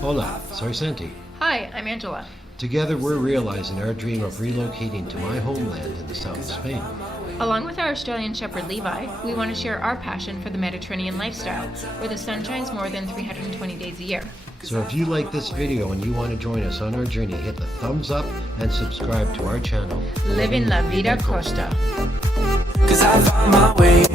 Hola, soy Santi. Hi, I'm Angela. Together we're realizing our dream of relocating to my homeland in the south of Spain. Along with our Australian Shepherd Levi, we want to share our passion for the Mediterranean lifestyle, where the sun shines more than 320 days a year. So if you like this video and you want to join us on our journey, hit the thumbs up and subscribe to our channel. Livinlavidacosta. Cause I found my way.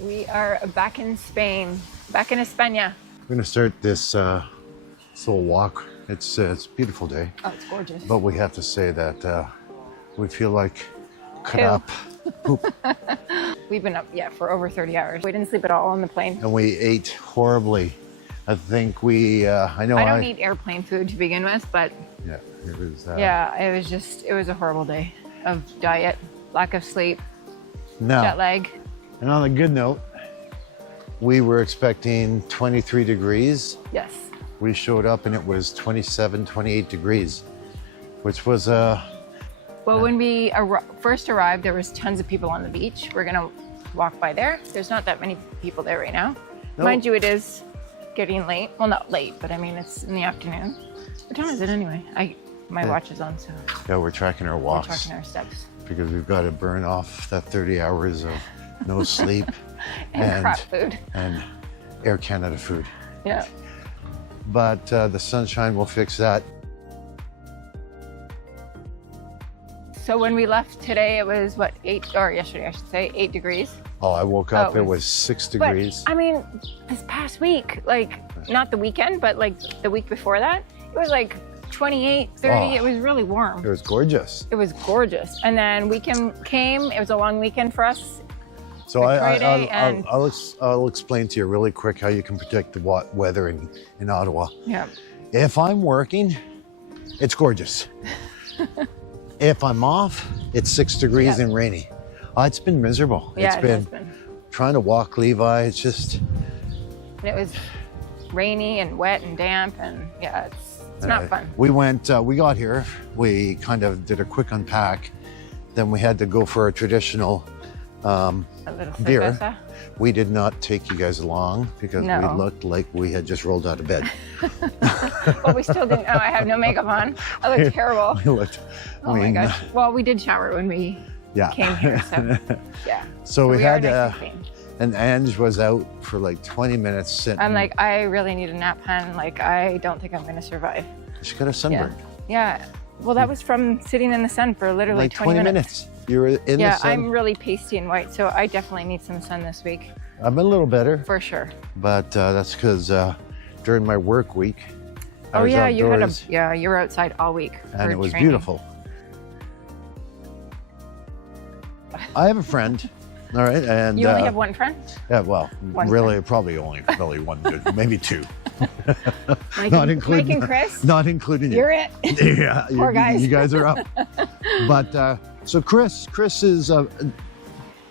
We are back in Spain, back in España. We're gonna start this little walk. It's a beautiful day. Oh, it's gorgeous. But we have to say that we feel like crap. Poop. We've been up, for over 30 hours. We didn't sleep at all on the plane. And we ate horribly. I think we, I don't eat airplane food to begin with, but yeah, it was. It was a horrible day of diet, lack of sleep, No. jet lag. And on a good note, we were expecting 23 degrees. Yes. We showed up and it was 27, 28 degrees, which was Well, when we first arrived, there was tons of people on the beach. We're gonna walk by there. There's not that many people there right now. No. Mind you, it is getting late. Well, not late, but I mean, it's in the afternoon. What time is it anyway? My watch is on, so yeah, we're tracking our we're walks tracking our steps. because we've got to burn off that 30 hours of no sleep And crap food. and Air Canada food. Yeah. But the sunshine will fix that. So when we left today, it was what, yesterday I should say, 8 degrees. Oh, I woke up, Oh, it was 6 degrees. But I mean, this past week, like not the weekend, but like the week before that, it was like 28, 30. Oh. It was really warm. It was gorgeous. It was gorgeous. And then weekend came, it was a long weekend for us. So I'll explain to you really quick how you can protect the weather in Ottawa. Yeah. If I'm working, it's gorgeous. If I'm off, it's 6 degrees and rainy. It's been miserable. Yeah, It's been trying to walk Levi. It's just. And it was rainy and wet and damp, and yeah, it's not fun. We got here, we kind of did a quick unpack. Then we had to go for our traditional A little beer. cerveza. We did not take you guys along because No. we looked like we had just rolled out of bed. Well, we still didn't. Oh, I have no makeup on. I look terrible. We looked, Oh my gosh. Well, we did shower when we came here, so yeah. So we are had, nice and clean. and Ange was out for like 20 minutes sitting. I'm like, I really need a nap, hun. Like, I don't think I'm going to survive. She got a sunburn. Yeah. Well, that was from sitting in the sun for literally Like 20 minutes. You were in the sun. I'm really pasty and white, so I definitely need some sun this week. I've been a little better, For sure. but that's because during my work week, I was outdoors, you were outside all week. and for it was training. beautiful. I have a friend, all right, and You only have one friend? yeah, well, One really, probably one good, maybe two. Mike Not and- including Mike and Chris? Not including you. You're it. Yeah, Poor guys. You guys are up. But so Chris is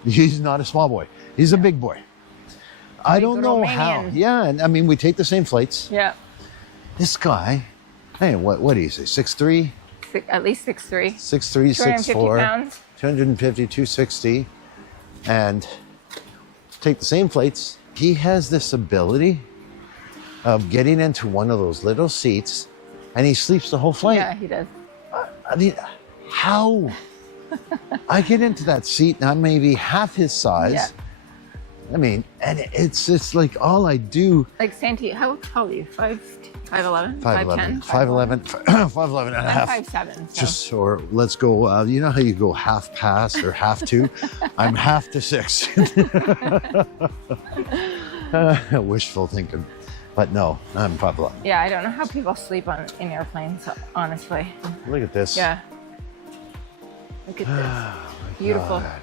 he's not a small boy. He's a big boy. I don't good know how. Romanian. Yeah, and I mean we take the same flights. Yeah. This guy, hey, what do you say? 6'3"? At least 6'3". 6'3", 250 6'4", pounds. 250, 260, and take the same flights. He has this ability of getting into one of those little seats, and he sleeps the whole flight. Yeah, he does. I mean, how? I get into that seat and I'm maybe half his size. Yeah. I mean, and it's like all I do. Like Santi, how tall are you? 5'11"? 5'11", 5'10"? 5'11" and a half. I'm 5'7". So. Just, or let's go, you know how you go half past or half to? I'm half to 6. Wishful thinking. But no, I'm 5'11". Yeah, I don't know how people sleep in airplanes, honestly. Look at this. Yeah. Look at this. Beautiful. God.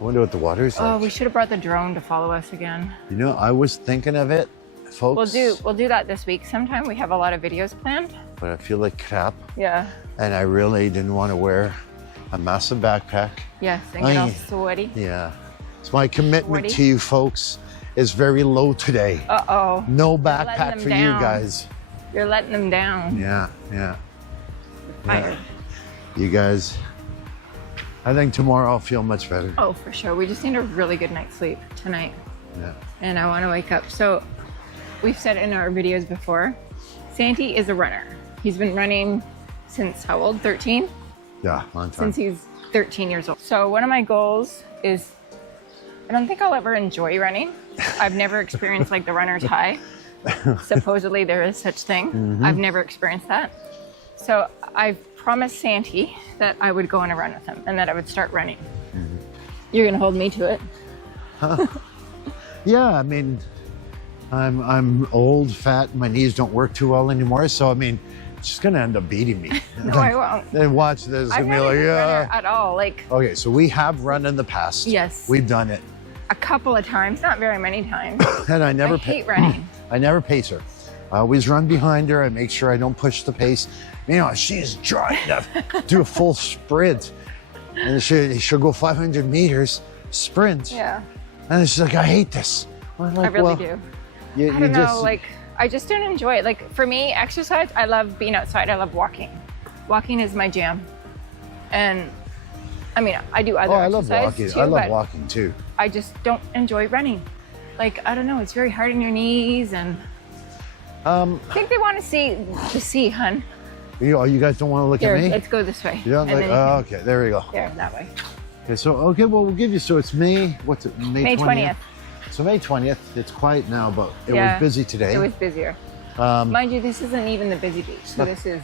I wonder what the water's like. Oh, we should have brought the drone to follow us again. You know, I was thinking of it, folks. We'll do that this week. Sometime we have a lot of videos planned. But I feel like crap. Yeah. And I really didn't want to wear a massive backpack. Yes, and get all sweaty. Yeah. So my commitment Sweaty. to you folks is very low today. Uh-oh. No letting backpack them for down. you guys. You're letting them down. Yeah, yeah. Tired. You guys, I think tomorrow I'll feel much better. Oh, for sure. We just need a really good night's sleep tonight. Yeah. And I want to wake up. So we've said in our videos before, Santi is a runner. He's been running since how old? 13? Yeah, long time. Since he's 13 years old. So one of my goals is, I don't think I'll ever enjoy running. I've never experienced like the runner's high. Supposedly there is such thing. I've never experienced that. So I've promised Santi that I would go on a run with him and that I would start running. You're gonna hold me to it. Yeah, I mean, I'm old, fat, and my knees don't work too well anymore. So I mean, she's gonna end up beating me. No, I won't. Then watch this I've and be never like, been a yeah. runner at all. Like Okay, so we have run in the past. Yes. We've done it. a couple of times, not very many times. And I never I hate running. I nenever pace her. I always run behind her. I make sure I don't push the pace. You know, she's trying to do a full sprint. And she'll go 500 meters sprint. Yeah, And she's like, I hate this. I'm like, I really well, do. You, I you don't know, just, like, I just don't enjoy it. Like, for me, exercise, I love being outside. I love walking. Walking is my jam. And, I mean, I do other I love exercise walking. too, I love but walking too. I just don't enjoy running. Like, I don't know, it's very hard on your knees, and I think they want to see the sea, hun. You guys don't want to look Here, at me? let's go this way. You don't and like, then you oh, can- okay, there we go. There, that way. Okay, so, okay, well, we'll give you, so it's May, what's it, May 20th. So May 20th, it's quiet now, but it Yeah, was busy today. It was busier. Mind you, this isn't even the busy beach. So this is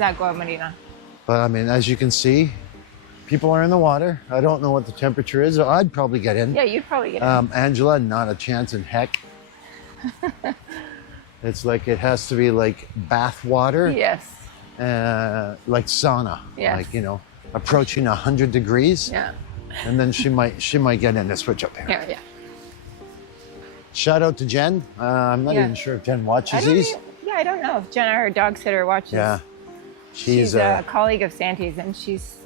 Agua Marina. But I mean, as you can see, people are in the water. I don't know what the temperature is. I'd probably get in. Yeah, you'd probably get it. Angela, not a chance in heck. It's like, it has to be like bath water, Yes. like sauna, Yes. like, you know, approaching 100 degrees. Yeah. And then she might get in. Let's switch up here. Yeah, yeah. Shout out to Jen. I'm not Yeah. even sure if Jen watches these. I don't know if Jenna, our dog sitter, watches. Yeah. She's a colleague of Santi's, and she's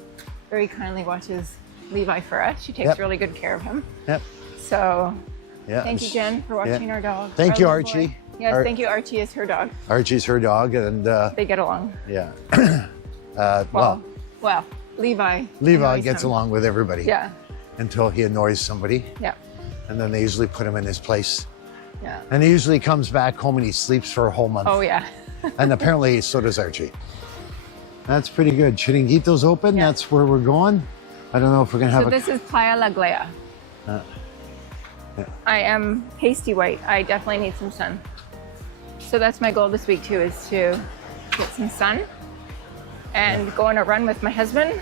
very kindly watches Levi for us. She takes Yep. really good care of him. Yep. So Yeah. thank you, Jen, for watching our dog. Thank our you, little boy. Archie. Yes, thank you. Archie is her dog. Archie's her dog, and They get along. yeah. Well, Levi annoys gets him. along with everybody. Yeah, Until he annoys somebody, yeah, and then they usually put him in his place. yeah. And he usually comes back home and he sleeps for a whole month. Oh, yeah. And apparently so does Archie. That's pretty good. Chiringuito's open. Yeah. That's where we're going. I don't know if we're gonna have So this is Playa La Glea. yeah. I am pasty white. I definitely need some sun. So that's my goal this week too, is to get some sun and go on a run with my husband.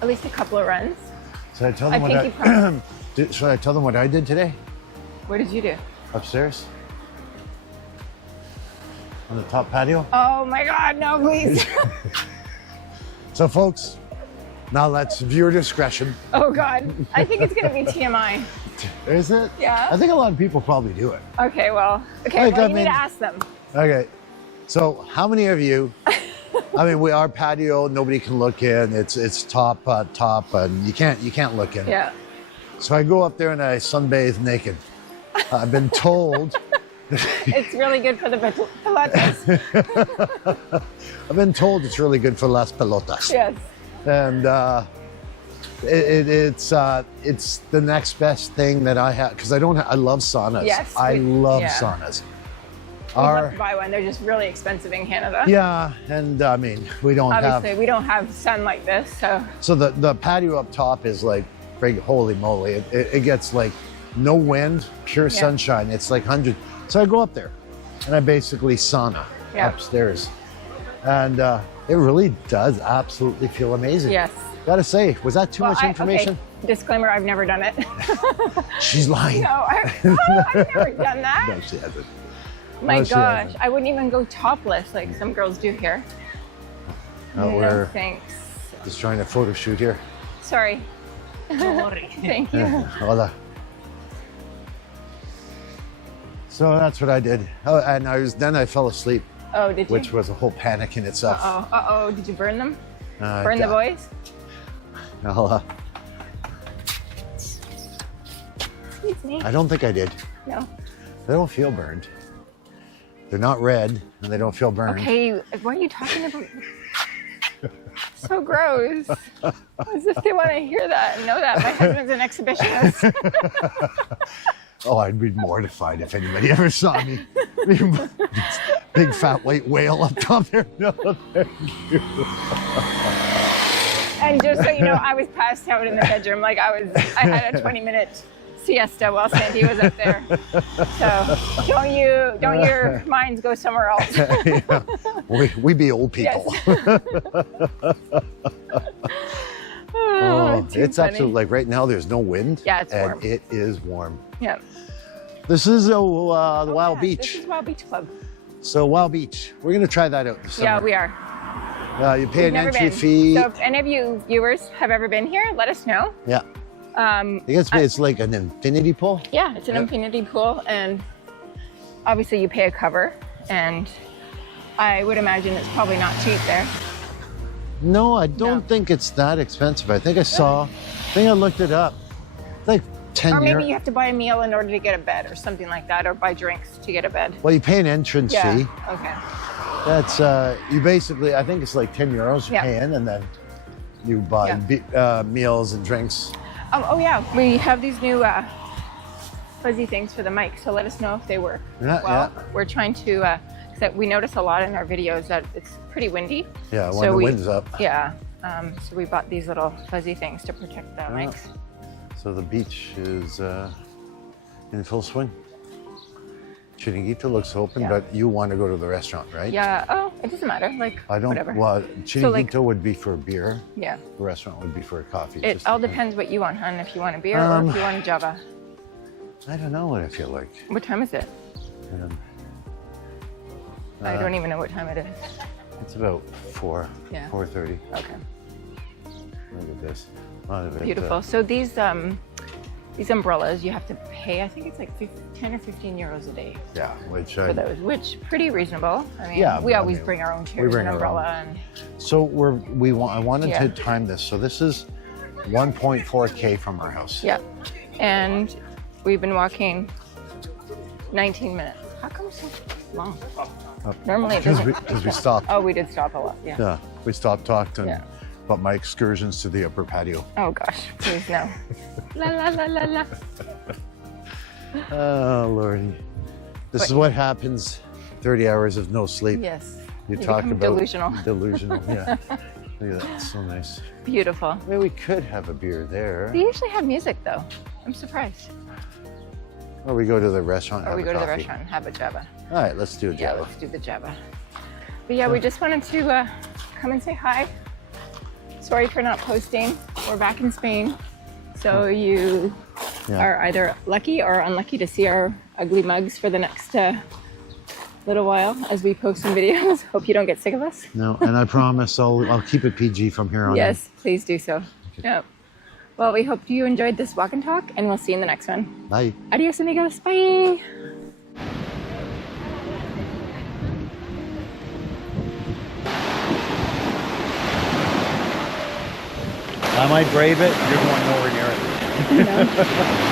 At least a couple of runs. Should I tell them I think you should I tell them what I did today What did you do? upstairs on the top patio? Oh my God, no, please. So, folks, now that's viewer discretion. Oh God, I think it's gonna be TMI. Is it? Yeah. I think a lot of people probably do it. Okay, well, Like, you I need mean- to ask them. Okay. So, how many of you? I mean, our patio, nobody can look in. It's top, and you can't look in. Yeah. So I go up there and I sunbathe naked. I've been told. It's really good for the pilates. I've been told it's really good for las pelotas. Yes. And it's the next best thing that I have, because I love saunas. Yes, I love yeah. saunas. We'd love to buy one. They're just really expensive in Canada. Yeah, and I mean, we don't Obviously, have. we don't have sun like this, so. So the patio up top is like, holy moly, it gets like no wind, pure Yeah. sunshine. It's like 100. So I go up there and I basically sauna Yeah. upstairs. And it really does absolutely feel amazing. Yes. Gotta say, was that too much information? Okay. Disclaimer, I've never done it. She's lying. No, I've never done that. No, she hasn't. My No, she gosh, hasn't. I wouldn't even go topless like some girls do here. No, No, we're thanks. just trying to photo shoot here. Sorry. Thank you. Hola. So that's what I did. Oh, and then I fell asleep, Oh, did you? which was a whole panic in itself. Uh-oh. Did you burn them? Uh, Burn the yeah. boys? Hola. Excuse me. I don't think I did. No. They don't feel burned. They're not red, and they don't feel burned. Okay, what are you talking about? So gross. As if they want to hear that and know that. My husband's an exhibitionist. Oh, I'd be mortified if anybody ever saw me. Big fat white whale up top there. No, thank you. And just so you know, I was passed out in the bedroom. Like I had a 20-minute siesta while Santi was up there. So don't your minds go somewhere else. Yeah. We be old people. Yes. Oh, Too it's funny. absolutely like right now. There's no wind. Yeah, it's and warm. it is warm. Yeah. This is the Wild Yeah, Beach. This is Wild Beach Club. So Wild Beach, we're gonna try that out this summer. Yeah, we are. You pay We've an never entry been. fee. So if any of you viewers have ever been here, let us know. Yeah. I guess it's like an infinity pool. Yeah, it's an infinity pool, and obviously you pay a cover, and I would imagine it's probably not cheap there. No, I don't think it's that expensive. I think I looked it up. Like 10 Or maybe euros. you have to buy a meal in order to get a bed or something like that, or buy drinks to get a bed. Well, you pay an entrance Yeah, fee. okay. That's, you basically, I think it's like 10 euros you Yeah. pay in, and then you buy meals and drinks. Oh yeah, we have these new fuzzy things for the mic, so let us know if they work. Yeah, well, we're trying to, because we notice a lot in our videos that it's pretty windy. Yeah, when So the we- wind's up. Yeah, so we bought these little fuzzy things to protect the mics. So the beach is in full swing. Chiringuito looks open, Yeah. but you want to go to the restaurant, right? Yeah, oh, it doesn't matter, like, I don't, whatever. well, Chiringuito like- would be for beer. Yeah, The restaurant would be for coffee. it Just all depends what you want, hon, if you want a beer or if you want a Java. I don't know what I feel like. What time is it? I don't even know what time it is. It's about 4, Yeah. 4:30. Okay. Look at this. A lot of it, Beautiful. So these umbrellas, you have to pay, I think it's like 10 or 15 euros a day yeah, which for those, which pretty reasonable. I mean, Yeah, we but I always mean, bring our own chairs bring and our umbrella. own. And So I wanted Yeah. to time this. So this is 1.4K from our house. yeah. And we've been walking 19 minutes. How come so long? Normally it doesn't. Because we stopped. Oh, we did stop a lot. Yeah. Yeah, we stopped, talked, and Yeah. about my excursions to the upper patio. Oh gosh, please no. La la la la la. Oh, Lordy. This is what happens 30 hours of no sleep. Yes. You talk become about delusional. Delusional, yeah. Look at that, it's so nice. Beautiful. I mean, we could have a beer there. They usually have music though. I'm surprised. Or we go to the restaurant and Or we have go a to the coffee. restaurant and have a Java. All right, let's do a Yeah, Java. let's do the Java. But yeah, we just wanted to come and say hi. Sorry for not posting. We're back in Spain. So you Yeah. are either lucky or unlucky to see our ugly mugs for the next little while as we post some videos. Hope you don't get sick of us. No, and I promise I'll keep it PG from here on. Yes, please do so. Yeah. Well, we hope you enjoyed this walk and talk, and we'll see you in the next one. Bye. Adios, amigos. Bye. I might brave it. You're going nowhere near it. No.